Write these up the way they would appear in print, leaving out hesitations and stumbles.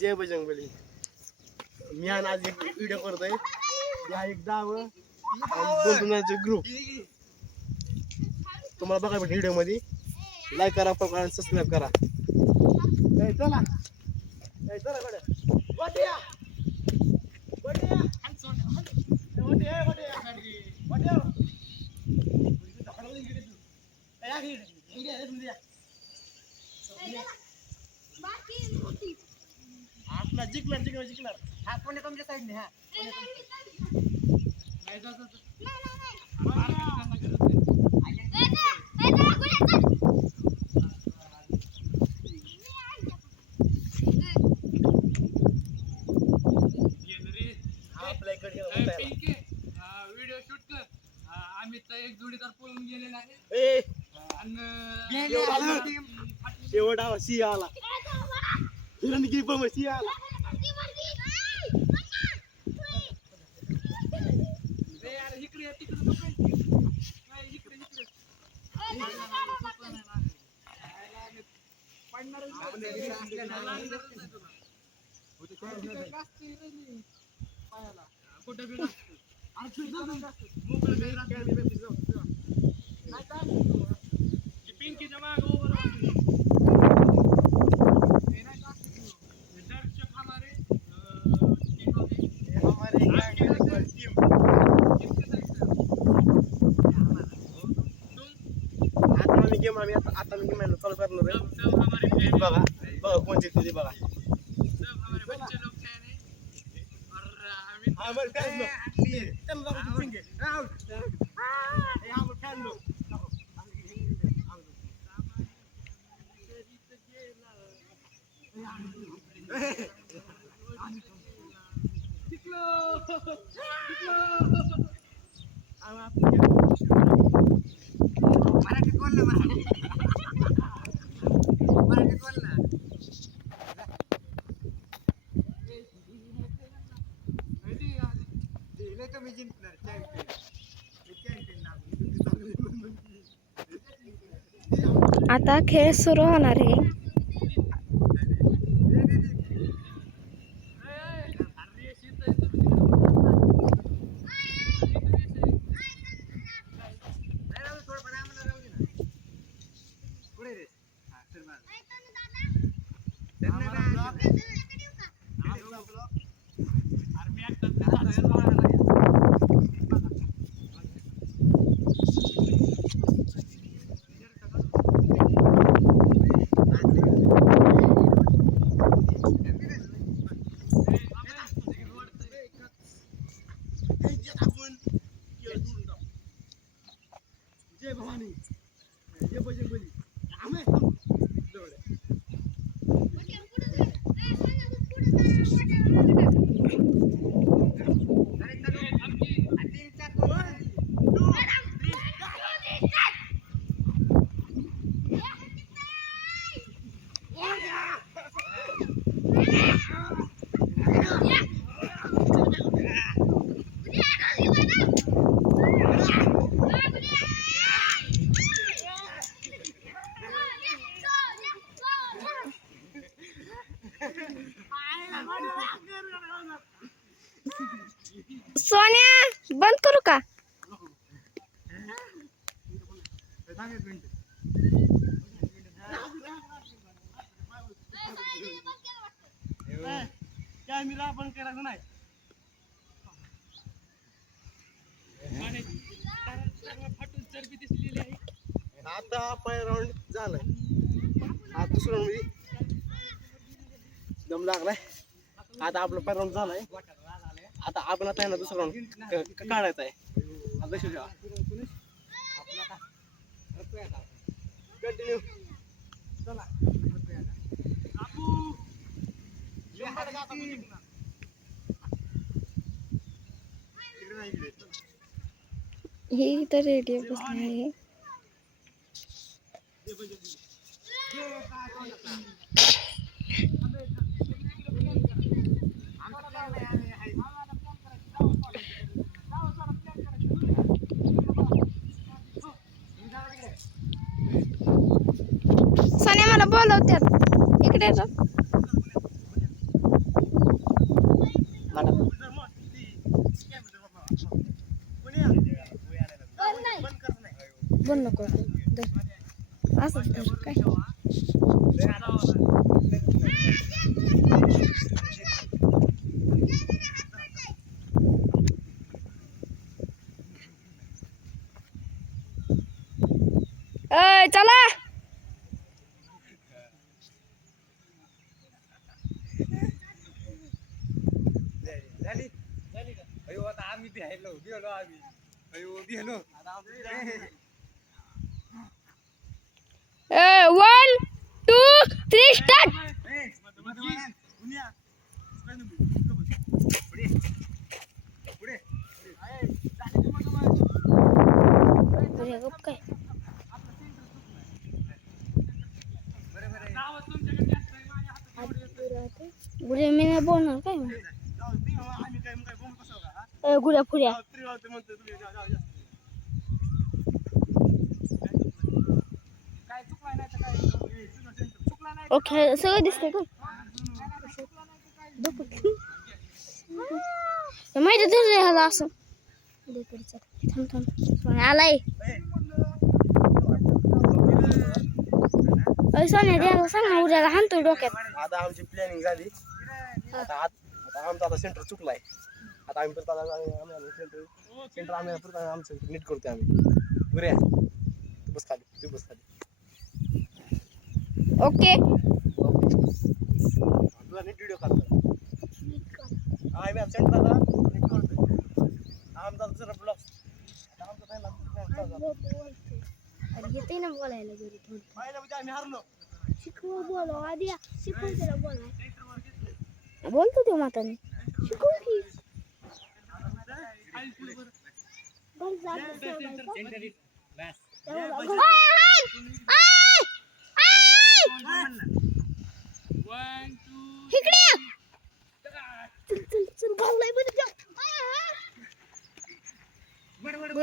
जय बजरंगबली. मी आज एक व्हिडिओ करतोय. हा एक गाव आणि 2 ग्रुप तुम्हाला बघा भेटेल व्हिडिओ मध्ये. लाईक करा, फॉलो करा, सबस्क्राईब करा. चला चला बड्या आपला जिंकणार. हा कोणी तुमच्या साईडने. हा व्हिडिओ शूट कर. आम्ही तर एक जोडीदार पळून गेलेला आहे. शेवट आला सिंह आला. हिरणगिरी पण सिंह आला. इकडे तिकडे पिंकीच्या माग दर्शक हमारे गेम आम्ही आता मी गेम चालू करणार आहे. बघा कोणते तुझे बघा. मराठी बोल ना. मराठी बोल ना. तुम्ही जिंकणार आता खेळ सुरू होणार आहे. जय भवानी, जय बजरंगबली. सोन्या बंद करू का? कॅमेरा पण करायचं नाही. फाटून चरबी दिसलेली आहे. आता पहिला राऊंड झालाय. आता दुसरा राऊंड दम लागलाय. आता आपला पहिला राऊंड झालाय. आता आपण आता आहे ना दुसरा राऊंड काढायचा आहे. आता लक्ष ठेवा. कंटिन्यू चला. हे इथं रेडिओ बसले आहे. सोन्या मला बोलवत्यात इकडे. बिहायलो गेलो आम्ही अयो बिहलो 1 2 3 स्टार्ट. काय गावात तुमच्याकडे जास्त आहे, माझ्या हातात एवढं येतं. गुड्या मी नाही बोलणार काय मग आम्ही काय बोलू कसं का गुड्या फुड्या म्हणतो तुम्ही काय चुकला नाही तर काय चुकला नाही ओके सगळं दिसतंय का माहिती धरले ह्याला असं थांब थांब आलाय सोन्या द्यायला सांग ना उद्याला हाणतो डोक्यात. आता आमची प्लॅनिंग झाली आता आमचा आता सेंटर चुकलाय आता आम्ही परत सेंटर आम्ही परत आमचं नीट करतोय आम्ही बरे तू बस खाली ओके तुला नीट व्हिडिओ काढतो आम्ही सेंटर आता नीट करतोय आमचा दुसरा ब्लॉग आमचा पहिला येते ना बोलायला घरी थोडं पहिल्या म्हणजे आम्ही हारलो शिकव बोला आधी शिकव त्याला बोला बोलतो ते माताने शिकव की चल भावलाय बरं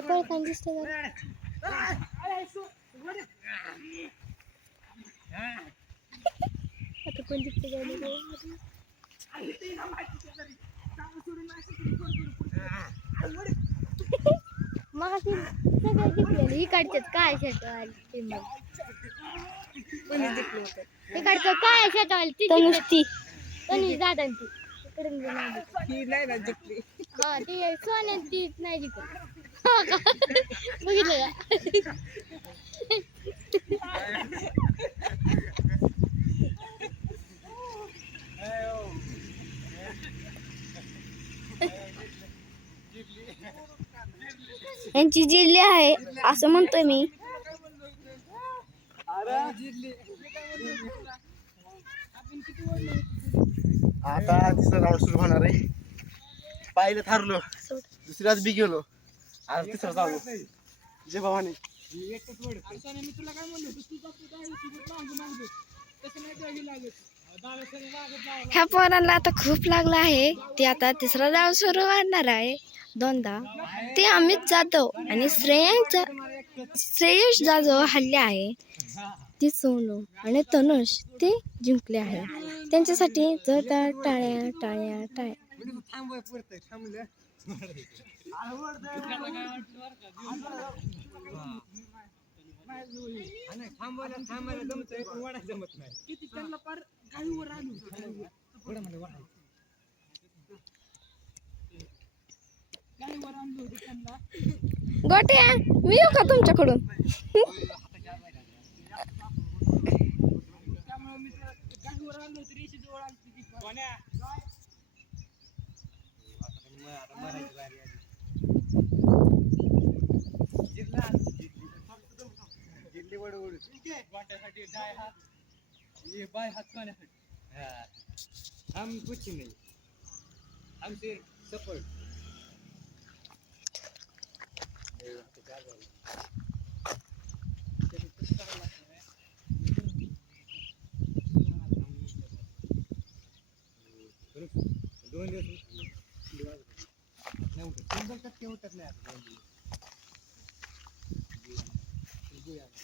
काय काय दिसतं आता कोण दिसतं मग सगळं जिंकलेलं इकडच्यात काय शेटवाली कोणी जिंकलं होतं इकडचं काय शेटवाली ती नुसती कोणी दादा ती इकडे नाही ना जिंकली हा ती सोन्या ती नाही जिंकत बघितलं का यांची जिल्ली आहे असं म्हणतोय मी आता तिसरा राऊंड सुरू होणार आहे पाहिलं थारलो दुसऱ्याच बी गेलो आता तिसरा चालू जय भवानी मी तुला काय म्हणलो तू तसं नाही द्यावी लागत डाव्याकडे लागत जावं ह्या पोरांना आता खूप लागला आहे ते आता तिसरा डाव सुरू होणार आहे दोनदा ते अमित जाधव आणि श्रेयश जाधव हल्ले आहे ती सोनू आणि तनुष ते जिंकले आहे त्यांच्यासाठी जोरदार टाळ्या टाळ्या टाळ्या थांबवाय पडतंय थांबलं थांबायला जमतंय पण वाढायला जमत नाही किती त्यांना पार गाडीवर आलो गाडीवर आणलो होतो त्यांना गोट्या मी येऊ का तुमच्याकडून त्यामुळे मी गाडीवर आणलो होतो रेषे जवळ आली ती जिल्ली वडवड वाट्यासाठी डाय हात ये बाय हात पाण्यासाठी हम कुछ नहीं हम सिर्फ सपोर्ट दोन दिवस टक्के उठत नाही आता 2 दिवस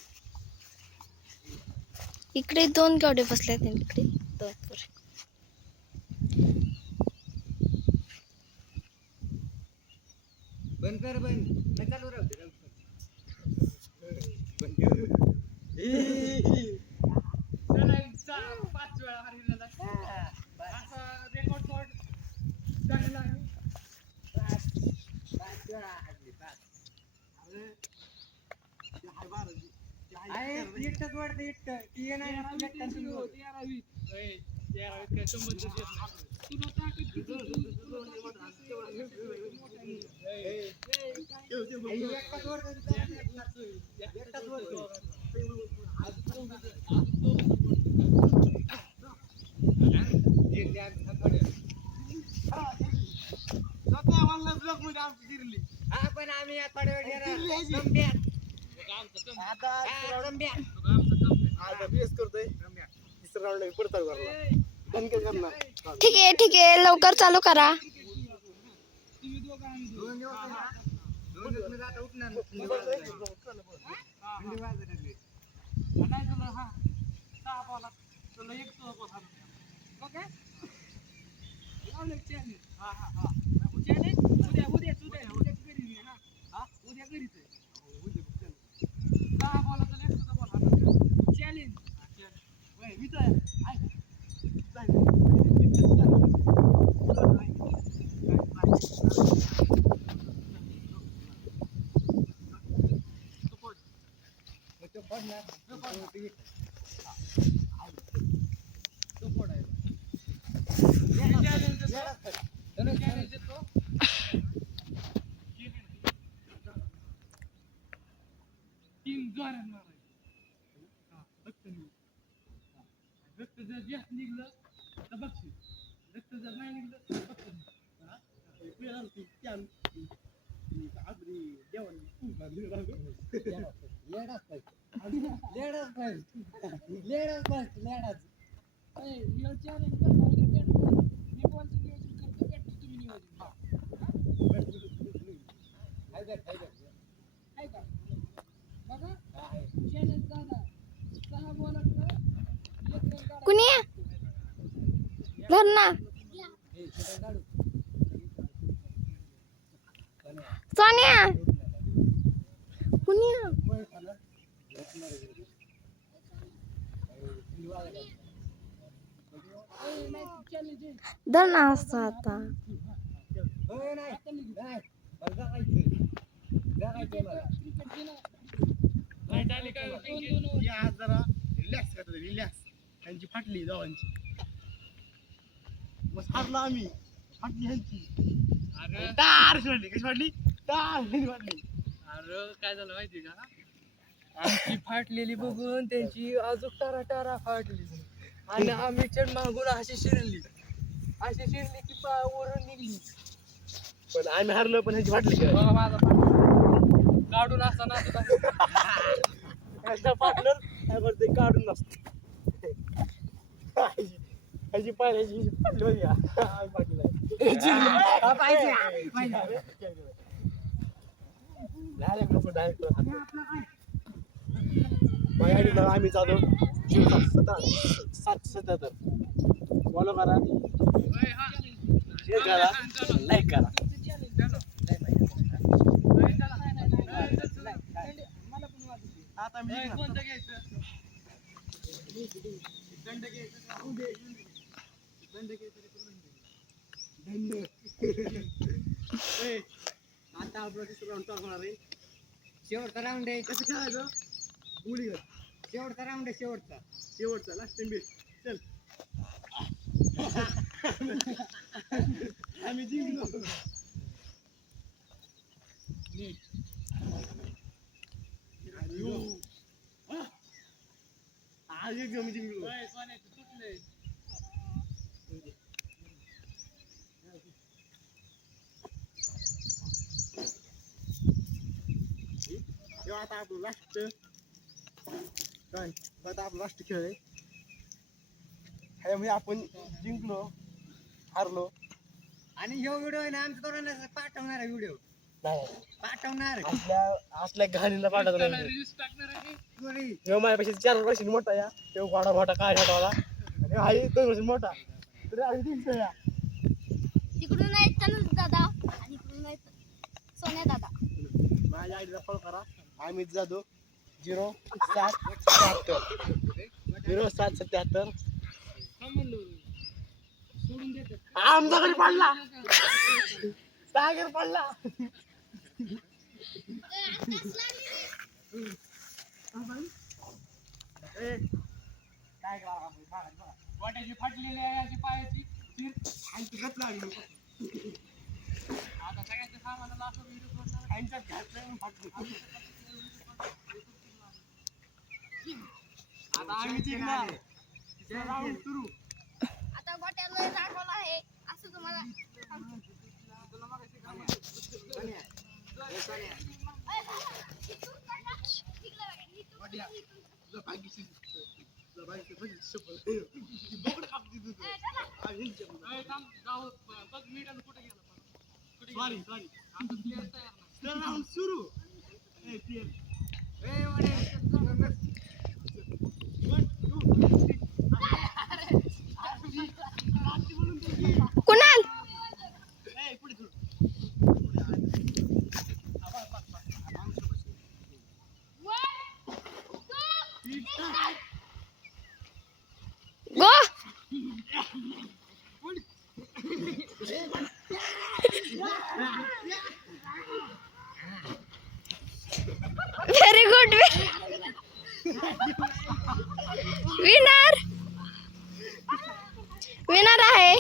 इकडे 2 गावडे बसले आहेत इकडे बंद कर बंद नाही चालू राहू दे बंद त्याला 5 वेळा हरविला असा रेकॉर्ड शॉट झालेला आहे इट्टच वाढतं इट्ट ती नाही 11वी ए, त्या काय संबंध येत नाही. तुला ताकद किती? एकटाच वर एकटाच वर हा पण आम्ही या आता बेस करतोय तिसरा राऊंड पडतात घरला पण काय करणार ठीक आहे लवकर चालू करा. तुम्ही दोघं आम्ही दोघं. 2 दिवस मी आता उठणार नाही. थंडी वाजायला लागली. नाही तुला हा 6 बॉलात तुला एक तो बॉल हाणून ओके लावलं चॅलेंज. हा हा हा चॅलेंज उद्या घरी मी ना. हा उद्या घरीच आहे. उद्या 6 बॉलात एक तो बॉल हाणून चॅलेंज. वय मी तर तो पडणार तीन जोरात मारायचं. रक्त जर जास्त निघलं तर बक्षीस, रक्त जर नाही निघलं तर बक्षीस. कुणी धर ना सोन्या कुणी धर ना असं आता जरा रिलॅक्स करतो रिलॅक्स त्यांची फाटली जावांची मग हारला आम्ही फाटली ह्यांची अरे टार फाटली कशी फाटली टार फाटली अरे काय झालं माहिती का आमची फाटलेली बघून त्यांची अजून टारा टारा फाटली आणि आम्ही चढ मागून अशी शिरली की वरून निघली. पण आम्ही हारलो पण ह्यांची फाटली काय बघा माझा काढून असताना पार्टनर काय करते काढून नसते ह्याची पाहिजे फाटली होती आम्ही फाटली डायरेक्ट आम्ही जातो 777 फॉलो करा शेअर करा लाईक करा आता मी कोणतं घ्यायचं दंड आता आपलं तिसरं राऊंड टाकणार आहे शेवटचा राऊंड आहे. कसं खेळायचं मुली शेवटचा राऊंड आहे. शेवटचा लास्ट टाइम चल आम्ही जिंकलो आज एक मी जिंकलो सोन्याचं तुटलंय. तेव्हा आता आपलं लास्ट काय आता आपलं लास्ट खेळ आहे ह्याच्यामध्ये आपण जिंकलो हारलो आणि ह्यो व्हिडिओ आहे ना आमच्या तोरणाला पाठवणार आहे. व्हिडिओ नाही पाठवणार असल्या घाणीला पाठवतो त्याला रील्स टाकणार आहे. घरी. तेव्हा माझ्यापेक्षा 4 वर्षांनी मोठा या तेव्हा वाडा मोठा काय वाला आणि हा 2 वर्षांनी मोठा तरी आम्ही जिंकतो या तिकडून आहेत तनुज दादा आणि इकडून आहेत सोन्या दादा. माझ्या आईला फॉलो करा आम्ही जातो 0777 0777 हा म्हणलो सोडून देतात. आमचा घरी पडला सागर पडला काय करा वाट्याची फाटलेली आहे अशी पायाची तीर. आणि तुझ्यात लागलो आता सगळ्यांच्या सामानाला असं व्हिडिओ सोडणार. यांच्यात घातलं फाटलं. आता आम्ही जिंकणार. तिसरा राऊंड सुरू. आता गोट्याला दाखवलं आहे असं तुम्हाला तुला मागायची का? ए, थांब, जाऊ. बघ मीडियम कुठे गेला पण. कुठे गेला? सॉरी आता player तयार नाही. राऊंड सुरू ए, PL. कुणाल ए, पुढे सुरू. गो व्हेरी गुड विनर विनर आहे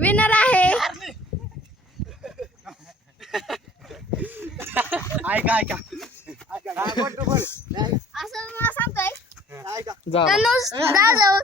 विनर आहे ऐका ऐका असं मला सांगतोय ऐका तनुज जाधव